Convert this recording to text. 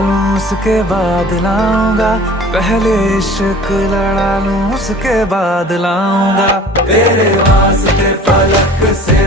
लूं उसके बाद लाऊंगा, पहले इश्क लड़ा लूं उसके बाद लाऊंगा। तेरे वास्ते फलक से